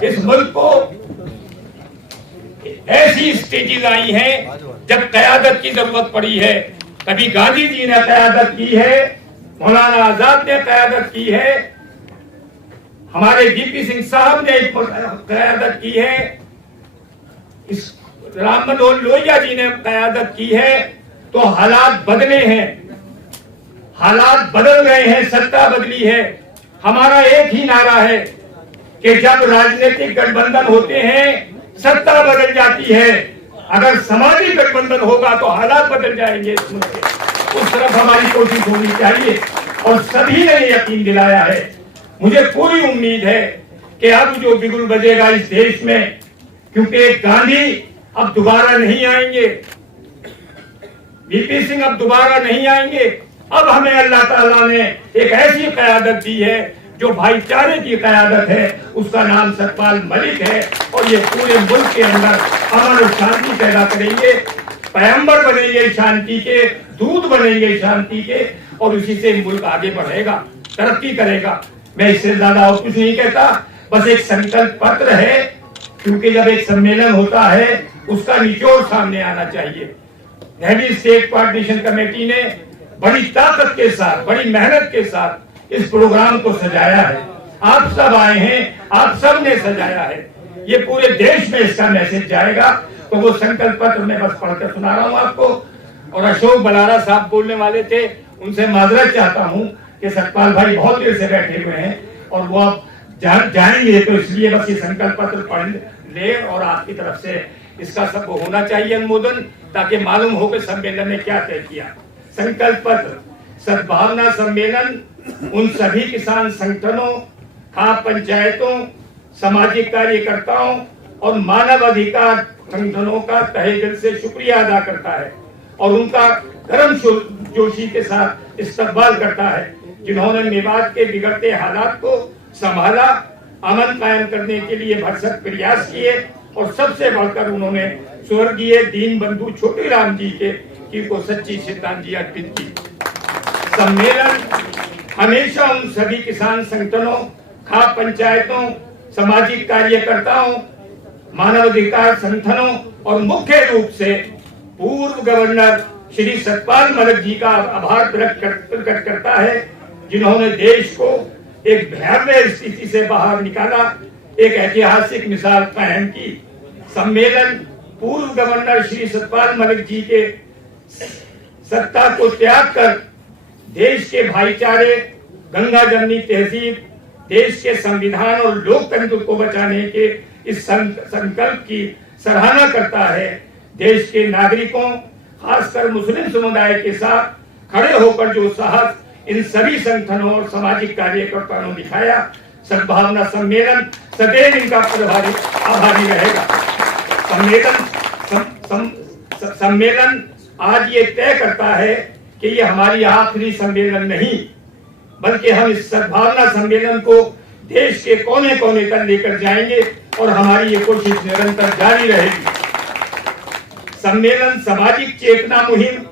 इस मुल्क को ऐसी स्थिति आई है जब कयादत की जरूरत पड़ी है। कभी गांधी जी ने कयादत की है, मौलाना आजाद ने कयादत की है, हमारे वीपी सिंह साहब ने कयादत की है, इस राम मनोहर लोहिया जी ने कयादत की है। तो हालात बदले हैं, हालात बदल गए हैं, सत्ता बदली है। हमारा एक ही नारा है कि जब राजनीतिक गठबंधन होते हैं सत्ता बदल जाती है, अगर सामाजिक गठबंधन होगा तो हालात बदल जाएंगे। उस तरफ हमारी कोशिश होनी चाहिए और सभी ने यकीन दिलाया है। मुझे पूरी उम्मीद है कि अब जो बिगुल बजेगा इस देश में, क्योंकि गांधी अब दोबारा नहीं आएंगे, वीपी सिंह अब दोबारा नहीं आएंगे। अब हमें अल्लाह ताला ने एक ऐसी क़यादत दी है जो भाईचारे की क़यादत है, उसका नाम सतपाल मलिक है और ये पूरे मुल्क के अंदर अमन और शांति पैदा करेंगे, पैगंबर बनेंगे शांति के, दूत बनेंगे शांति के और उसी से मुल्क आगे बढ़ेगा, तरक्की करेगा। मैं इससे ज्यादा और कुछ नहीं कहता, बस एक संकल्प पत्र है, क्योंकि जब एक सम्मेलन होता है उसका निचोड़ सामने आना चाहिए। दिल्ली स्टेट पार्टीशन कमेटी ने बड़ी ताकत के साथ, बड़ी मेहनत के साथ इस प्रोग्राम को सजाया है। आप सब आए हैं, आप सब ने सजाया है, ये पूरे देश में इसका मैसेज जाएगा। तो वो संकल्प पत्र मैं बस पढ़कर सुना रहा हूँ आपको। और अशोक बलारा साहब बोलने वाले थे, उनसे माजरत चाहता हूँ कि सतपाल भाई बहुत देर से बैठे हुए हैं और वो आप जाएंगे, तो इसलिए बस ये संकल्प पत्र पढ़ ले और आपकी तरफ से इसका सब होना चाहिए अनुमोदन, ताकि मालूम हो कि सम्मेलन ने क्या तय किया। संकल्प पत्र। सद्भावना सम्मेलन उन सभी किसान संगठनों, खाप पंचायतों, सामाजिक कार्यकर्ताओं और मानव अधिकार संगठनों का तहे दिल से शुक्रिया अदा करता है और उनका गर्म जोशी के साथ इस्तकबाल करता है, जिन्होंने मेवात के बिगड़ते हालात को संभाला, अमन कायम करने के लिए भरसक प्रयास किए और सबसे बढ़कर उन्होंने स्वर्गीय दीन बंधु छोटे राम जी की को सच्ची श्रद्धांजलि अर्पित की। सम्मेलन हमेशा उन सभी किसान संगठनों, खाप पंचायतों, सामाजिक कार्यकर्ताओं, मानवाधिकार संगठनों और मुख्य रूप से पूर्व गवर्नर श्री सतपाल मलिक जी का आभार प्रकट करता है, जिन्होंने देश को एक भयावह स्थिति से बाहर निकाला, एक ऐतिहासिक मिसाल कायम की। सम्मेलन पूर्व गवर्नर श्री सतपाल मलिक जी के सत्ता को त्याग कर देश के भाईचारे, गंगा जमनी तहजीब, देश के संविधान और लोकतंत्र को बचाने के इस संकल्प की सराहना करता है। देश के नागरिकों, खासकर मुस्लिम समुदाय के साथ खड़े होकर जो साहस इन सभी संगठनों और सामाजिक कार्यकर्ताओं ने दिखाया, सद्भावना सम्मेलन सदैव इनका आभारी रहेगा। सम्मेलन आज ये तय करता है कि ये हमारी आखिरी सम्मेलन नहीं, बल्कि हम इस सद्भावना सम्मेलन को देश के कोने कोने तक लेकर जाएंगे और हमारी ये कोशिश निरंतर जारी रहेगी। सम्मेलन सामाजिक चेतना मुहिम,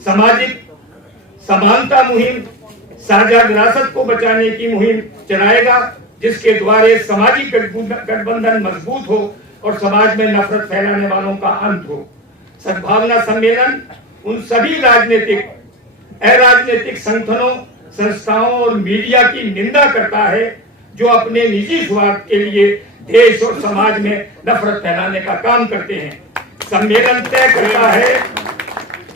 सामाजिक समानता मुहिम, साझा विरासत को बचाने की मुहिम चलाएगा, जिसके द्वारा सामाजिक गठबंधन मजबूत हो और समाज में नफरत फैलाने वालों का अंत हो। सद्भावना सम्मेलन उन सभी राजनीतिक, अराजनीतिक संगठनों, संस्थाओं और मीडिया की निंदा करता है जो अपने निजी स्वार्थ के लिए देश और समाज में नफरत फैलाने का काम करते हैं। सम्मेलन तय करता है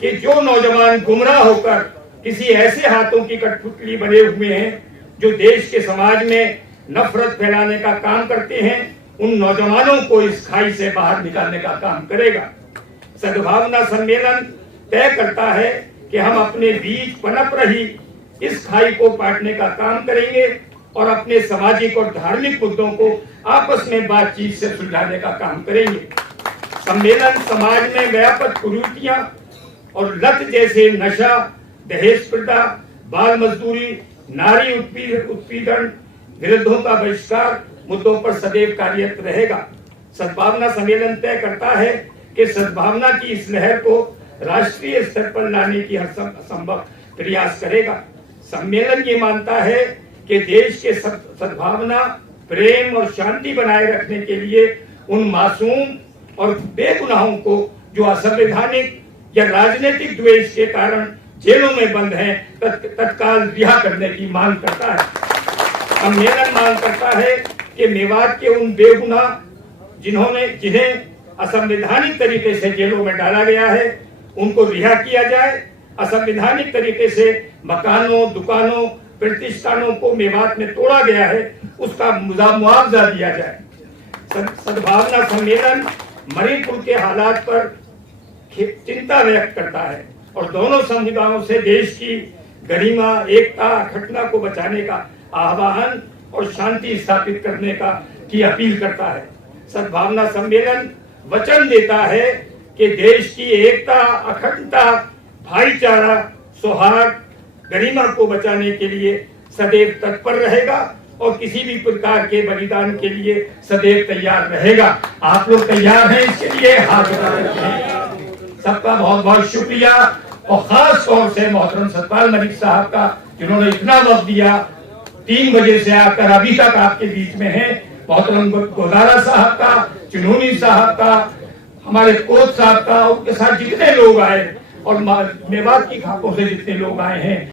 कि जो नौजवान गुमराह होकर किसी ऐसे हाथों की कठपुतली बने हुए हैं जो देश के समाज में नफरत फैलाने का काम करते हैं, उन नौजवानों को इस खाई से बाहर निकालने का काम करेगा। सद्भावना सम्मेलन तय करता है कि हम अपने बीच पनप रही इस खाई को पाटने का काम करेंगे और अपने सामाजिक और धार्मिक मुद्दों को आपस में बातचीत से सुलझाने का काम करेंगे। सम्मेलन समाज में व्यापक कुरीतियां और लत जैसे नशा, दहेज प्रथा, बाल मजदूरी, नारी उत्पीड़न विरुद्धों का बहिष्कार मुद्दों पर सदैव कार्यरत रहेगा। सद्भावना सम्मेलन तय करता है कि सद्भावना की इस लहर को राष्ट्रीय स्तर पर लाने की हर संभव प्रयास करेगा। सम्मेलन ये मानता है कि देश के सद्भावना प्रेम और शांति बनाए रखने के लिए उन मासूम और बेगुनाहों को जो असंवैधानिक या राजनीतिक द्वेष के कारण जेलों में बंद हैं तत्काल रिहा करने की मांग करता है। सम्मेलन मांग करता है कि मेवात के उन बेगुनाह जिन्हें असंवैधानिक तरीके से जेलों में डाला गया है उनको रिहा किया जाए। असंवैधानिक तरीके से मकानों, दुकानों, प्रतिष्ठानों को मेवात में तोड़ा गया है उसका मुआवजा दिया जाए। सद्भावना सम्मेलन मणिपुर के हालात पर चिंता व्यक्त करता है और दोनों समुदायों से देश की गरिमा, एकता, अखंडता को बचाने का आह्वान और शांति स्थापित करने की अपील करता है। सद्भावना सम्मेलन वचन देता है कि देश की एकता, अखंडता, भाईचारा, सौहार्द, गरिमा को बचाने के लिए सदैव तत्पर रहेगा और किसी भी प्रकार के बलिदान के लिए सदैव तैयार रहेगा। आप लोग तैयार हैं इसके लिए? हाथ उठाएं। सबका बहुत बहुत शुक्रिया और खास तौर से मोहतरम सतपाल मलिक साहब का जिन्होंने इतना वक्त दिया, 3 बजे से आकर अभी तक आपके बीच में है। मोहतरम गोदारा साहब का, चुनूनी साहब का, हमारे कोच साहब का, उनके साथ जितने लोग आए और मेवात की खाकों से जितने लोग आए हैं